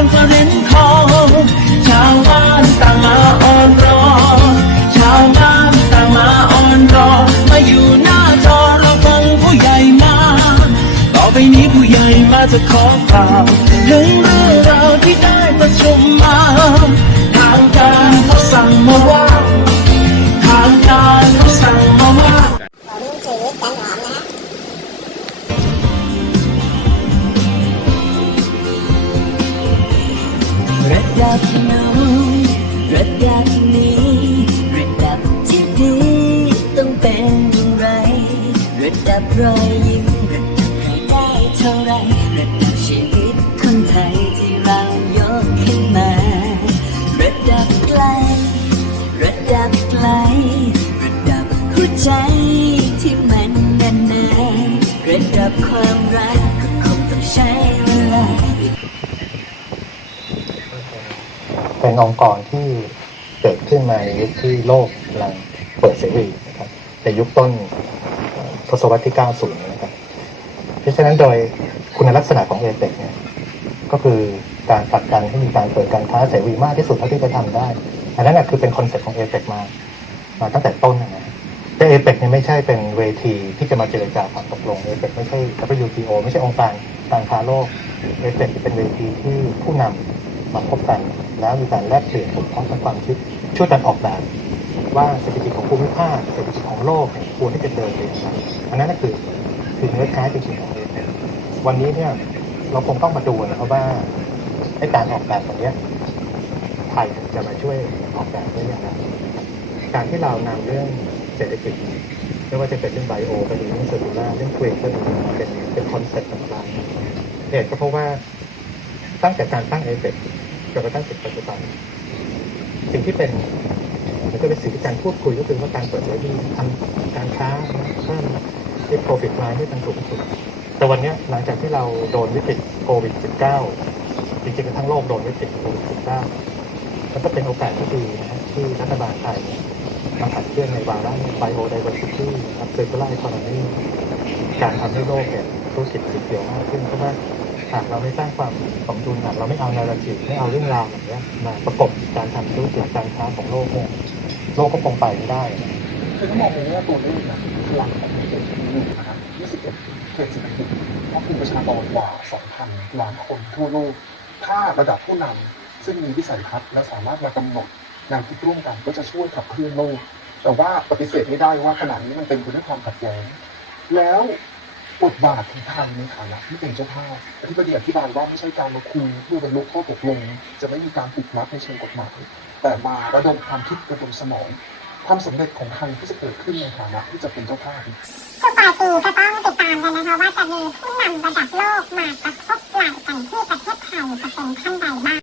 อนสลินทองชาวบ้านต่างมาอ่อนรอ ชาวบ้านต่างมาอ่อนรอ มาอยู่หน้าจอเราฟังผู้ใหญ่มา ต่อไปนี้ผู้ใหญ่มาจะขอกล่าวถึงเรื่องราวที่ได้ ระดับน้อยระดับนี้ระดับที่ดีต้องเป็นอย่างไรระดับรอยยิ้มระดับรายได้เท่าไรระดับชีวิตคนไทยที่เรายกขึ้นมาระดับไกลระดับไกลระดับหัวใจที่มันแน่นแน่ระดับความรัก เป็นองค์กรที่เกิดขึ้นมาในยุคที่โลกกำลังเปิดเสรีนะครับในยุคต้นทศวรรษที่ 90 นะครับ เพราะฉะนั้นโดยคุณลักษณะของเอเปกเนี่ยก็คือการผลักดันให้มีการเปิดการค้าเสรีมากที่สุดเท่าที่จะทำได้ อันนั้นคือเป็นคอนเซ็ปต์ของเอเปกมามาตั้งแต่ต้นนะฮะแต่เอเปกเนี่ยไม่ใช่เป็นเวทีที่จะมาเจรจาความตกลงเอเปกไม่ใช่ WTO ไม่ใช่องค์การการค้าโลกเอเปกเป็นเวทีที่ผู้นำมาพบกัน แล้วมีการแลกเปลี่ยนผมพร้อมทางความคิดช่วยกันออกแบบ ว่าเศรษฐกิจของภูมิภาคเศรษฐกิจของโลกควรที่จะเดินไปยังไงอันนั้นก็คือคือเนื้อแท้จริงๆของเอเปกวันนี้เนี่ยเราคงต้องมาดูนะครับว่าไอ้การออกแบบตรงนี้ไทยจะมาช่วยออกแบบได้อย่างไรการที่เรานำเรื่องเศรษฐกิจไม่ว่าจะเป็นเรื่องไบโอก็ดีเรื่องเซอร์ูล่าเรื่องกรีนก็ดีมาเป็นเป็นคอนเซ็ปต์ต่างๆเหตุก็เพราะว่าตั้งแต่การตั้งเอเปก จนกระทั่งถึงปัจจุบันสิ่งที่เป็นมันก็เป็นสิ่งที่การพูดคุยก็คือว่าการเปิดเสรีทำการค้าเพิ่มที่ profit line ให้มันสูงสุดแต่วันนี้หลังจากที่เราโดนวิกฤตโควิด -19 จริงๆทั้งโลกโดนวิกฤตโควิด -19 มันก็เป็นโอกาสที่ดีนะฮะที่รัฐบาลไทยมาขัดเคลื่อนในวาระไบโอไดเวอร์ซิตี้ครับเซอร์คูลาร์อีโคโนมีการทำให้โลกเนี่ยธุรกิจสีเขียวมากขึ้นเพราะว่า หากเราไม่สร้างความสมดุลหากเราไม่เอานาราทีฟไม่เอาเรื่องราวแบบนี้มาประกบการทำธุรกิจการค้าของโลกเนี่ยโลกก็คงไปไม่ได้คือถ้ามองในแง่ตัวเลขนะพลังของประเทศที่หนึ่งนะครับ21เขตเศรษฐกิจก็คือประชากรกว่า 2,000 ล้านคนทั่วโลก ถ้าระดับผู้นำซึ่งมีวิสัยทัศน์และสามารถมากำหนดแนวคิดร่วมกันก็จะช่วยขับเคลื่อนโลก แต่ว่าปฏิเสธไม่ได้ว่าขณะนี้มันเต็มไปด้วยความขัดแย้งแล้ว บทบาทของไทยในฐานะที่เป็นเจ้าภาพอธิบดีอธิบายว่าไม่ใช่การมาคุยเพื่อบรรลุข้อตกลง จะไม่มีการผูกมัดในเชิงกฎหมายแต่มาระดมความคิดระดมสมอง ความสำเร็จของไทยที่จะเกิดขึ้นในฐานะที่จะเป็นเจ้าภาพช่วงปลายปีก็ต้องติดตามกันนะคะว่าจะมีผู้นำระดับโลกมาประทบไหล่กันที่ประเทศไทยจะเป็นท่านใดบ้าง